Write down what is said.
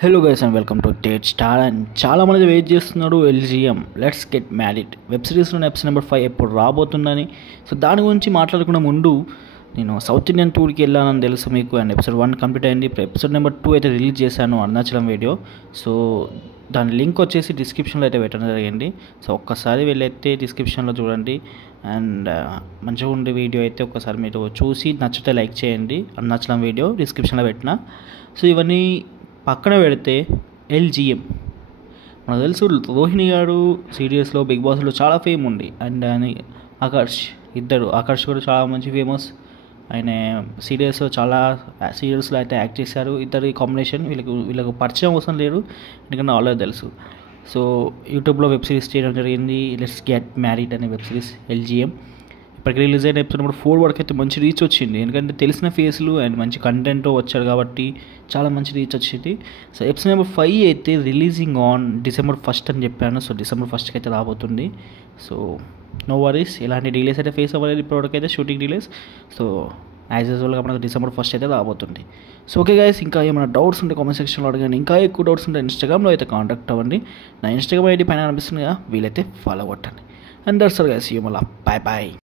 Hello guys and welcome to date star. And చాలా మంది wait చేస్తున్నాడు LGM let's get married web సిరీస్లోని episode number 5 ఎప్పుడు రాబోతుందని. సో దాని గురించి మాట్లాడుకునే ముందు నేను సౌత్ ఇండియన్ టూర్కి వెళ్ళానని తెలుసు మీకు. అండ్ ఎపిసోడ్ 1 కంప్లీట్ అయింది. ఇప్పుడు ఎపిసోడ్ నెంబర్ 2 అయితే రిలీజ్ చేశాను, అరుణాచలం వీడియో. సో దాని లింక్ వచ్చేసి డిస్క్రిప్షన్లో అయితే పెట్టడం జరిగింది. సో ఒక్కసారి వెళ్ళైతే డిస్క్రిప్షన్లో చూడండి. అండ్ మంచిగా ఉండే వీడియో అయితే ఒక్కసారి మీరు చూసి నచ్చితే లైక్ చేయండి. అరుణాచలం వీడియో డిస్క్రిప్షన్లో పెట్టిన. సో ఇవన్నీ పక్కన పెడితే ఎల్జీఎం మనకు తెలుసు, రోహిణి గారు సీరియల్స్లో బిగ్ బాస్లో చాలా ఫేమ్ ఉంది. అండ్ ఆయన ఆకర్ష్ కూడా చాలా మంచి ఫేమస్. ఆయన సీరియల్స్లో అయితే యాక్ట్ చేశారు. ఇద్దరి కాంబినేషన్ వీళ్ళకు పరిచయం అవసరం లేదు, ఎందుకంటే ఆల్రెడీ తెలుసు. సో యూట్యూబ్లో వెబ్ సిరీస్ చేయడం జరిగింది, లెట్స్ గెట్ మ్యారీడ్ అనే వెబ్ సిరీస్ ఎల్జీఎం. ఇప్పటికి రిలీజ్ అయిన ఎపిసోడ్ నెంబర్ 4 వరకు అయితే మంచి రీచ్ వచ్చింది, ఎందుకంటే తెలిసిన ఫేస్లు అండ్ మంచి కంటెంట్ వచ్చారు కాబట్టి చాలా మంచి రీచ్ వచ్చింది. సో ఎపిసోడ్ నెంబర్ 5 అయితే రిలీజింగ్ ఆన్ December 1st అని చెప్పాను. సో December 1st అయితే రాబోతుంది. సో నో వరీస్, ఇలాంటి డిలేస్ అయితే ఫేస్ అవ్వలేదు ఇప్పటివరకు అయితే, షూటింగ్ డిలేస్. సో యాజ్ యూజువల్గా మనకు December 1st అయితే రాబోతుంది. సో ఓకే గైస్, ఇంకా ఏమైనా డౌట్స్ ఉంటే కామెంట్ సెక్షన్లో అడగండి. ఇంకా ఎక్కువ డౌట్స్ ఉంటే ఇన్స్టాగ్రామ్లో అయితే కాంటాక్ట్ అవ్వండి. నా ఇన్స్టాగ్రామ్ ఐడి పైన అనిపిస్తుంది కదా, వీలైతే ఫాలో కొట్టండి. And that's all guys, you మళ్ళీ బాయ్ బాయ్.